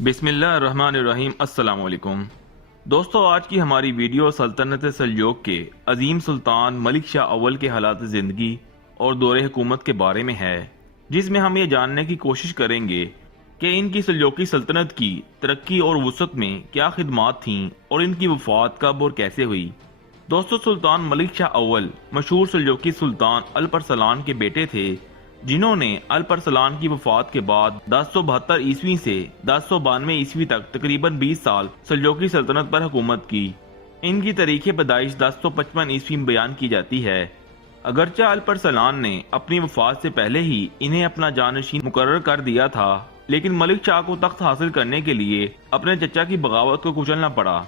बिस्मिल्लाहिर्रहमानिर्रहीम। अस्सलाम वालेकुम दोस्तों, आज की हमारी वीडियो सल्तनत सल्जूक के अजीम सुल्तान मलिक शाह अव्वल के हालात ज़िंदगी और दौरे हुकूमत के बारे में है, जिसमें हम ये जानने की कोशिश करेंगे कि इनकी सल्जूकी सल्तनत की तरक्की और वसअत में क्या खिदमात थीं और इनकी वफात कब और कैसे हुई। दोस्तों, सुल्तान मलिक शाह अव्वल मशहूर सल्जूकी सुल्तान अल्परसलान के बेटे थे, जिन्होंने अल्परसलान की वफात के बाद 1072 ईस्वी से 1092 ईस्वी तक तकरीबन 20 साल सल्जूकी सल्तनत पर हुकूमत की। इनकी तारीख पैदाइश 1055 ईस्वी में बयान की जाती है। अगरचे अल्परसलान ने अपनी वफात से पहले ही इन्हें अपना जानशीन मुकर्रर कर दिया था, लेकिन मलिक शाह को तख्त हासिल करने के लिए अपने चचा की बगावत को कुचलना पड़ा।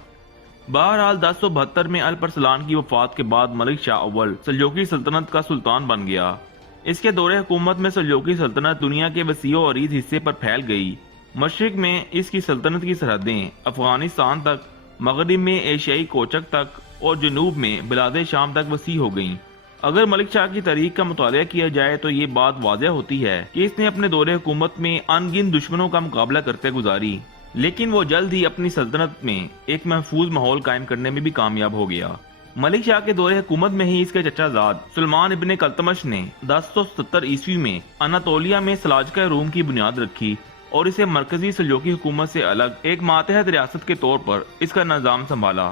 बहरहाल 1072 में अल्परसलान की वफात के बाद मलिक शाह अव्वल सल्जूकी सल्तनत का सुल्तान बन गया। इसके दौरे हुकूमत में सल्जूकी सल्तनत दुनिया के वसीओ और अरीज हिस्से पर फैल गई। मशरिक में इसकी सल्तनत की सरहदें अफगानिस्तान तक, मगरिब में एशियाई कोचक तक और जनूब में बिलादे शाम तक वसी हो गईं। अगर मलिक शाह की तारीख का मुतालिया किया जाए तो ये बात वाज़ेह होती है कि इसने अपने दौरे हुकूमत में अनगिन दुश्मनों का मुकाबला करते गुजारी, लेकिन वो जल्द ही अपनी सल्तनत में एक महफूज माहौल कायम करने में भी कामयाब हो गया। मलिक शाह के दौरे हुकूमत में ही इसके चचाजाद सुलेमान इब्ने कल्तमश ने 1077 ईस्वी में अनातोलिया में सलाजका रूम की बुनियाद रखी और इसे मरकजी सल्जूकी हुकूमत से अलग एक मातहत रियासत के तौर पर इसका निज़ाम संभाला।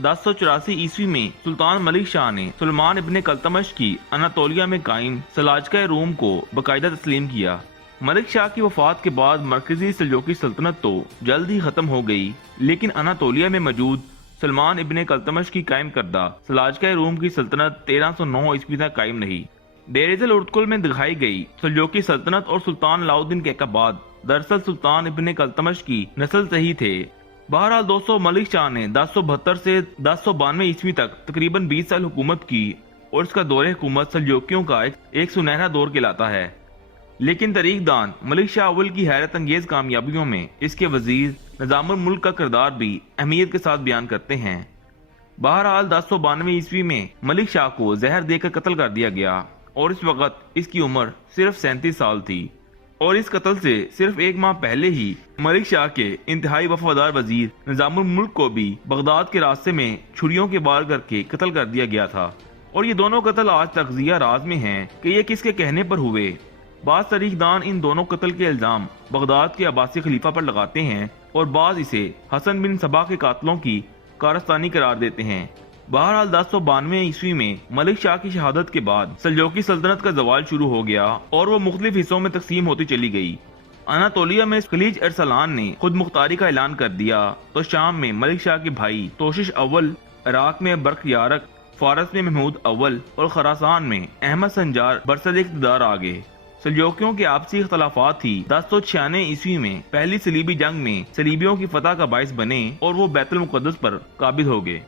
1084 ईस्वी में सुल्तान मलिक शाह ने सुलेमान इब्ने कल्तमश की अनातोलिया में कायम सलाजका रूम को बाकायदा तस्लीम किया। मलिक शाह की वफात के बाद मरकजी सल्जूकी सल्तनत तो जल्द ही खत्म हो गई, लेकिन अनातोलिया में मौजूद सुलेमान इब्ने कल्तमश की कायम करदा सलाजका रूम की सल्तनत 1309 ईस्वी तक कायम रही। डेरेजल उर्तकुल में दिखाई गई सल्जूकी सल्तनत और सुल्तान अलाउद्दीन के बाद दरअसल सुल्तान इब्ने कल्तमश की नस्ल से ही थे। बहरहाल दोस्तों, मलिक शाह ने 1072 से 1092 ईस्वी तक तकरीबन 20 साल हुकूमत की और इसका दौरे हुकूमत सल्जूकियों का एक सुनहरा दौर कहलाता है। लेकिन तारीखदान मलिक शाह अव्वल की हैरत अंगेज कामयाबियों में इसके वजीर निजामुल मुल्क का किरदार भी अहमियत के साथ बयान करते हैं। बहरहाल 1092 ईस्वी में मलिक शाह को जहर देकर कत्ल कर दिया गया और इस वक्त इसकी उम्र सिर्फ 37 साल थी और इस कत्ल से सिर्फ एक माह पहले ही मलिक शाह के इंतहाई वफादार वजीर निजामुल मुल्क को भी बगदाद के रास्ते में छुरियों के वार करके कत्ल कर दिया गया था। और ये दोनों कत्ल आज तक ज़िया राज में हैं कि ये किसके कहने पर हुए। बाज़ तारीखदान इन दोनों कत्ल के इल्जाम बगदाद के अब्बासी खलीफा पर लगाते हैं और बाज़ इसे हसन बिन सबा के कातलों की कारस्तानी करार देते हैं। बहरहाल 1092 ईस्वी में मलिक शाह की शहादत के बाद सल्जूकी सल्तनत का जवाल शुरू हो गया और वो मुख्तलिफ हिस्सों में तकसीम होती चली गई। अनातोलिया में खलीज अरसलान ने खुद मुख्तारी का ऐलान कर दिया तो शाम में मलिक शाह के भाई तोशिश अव्वल, इराक में बर्क यारक, फारस में महमूद अव्वल और खरासान में अहमद संजार बरसद इक़्तिदार आ गए। सल्जूकियों के आपसी इख्तलाफात ही 1096 ईस्वी में पहली सलीबी जंग में सलीबियों की फतह का बाइस बने और वो बैतुल मुक़द्दस पर काबिज हो गए।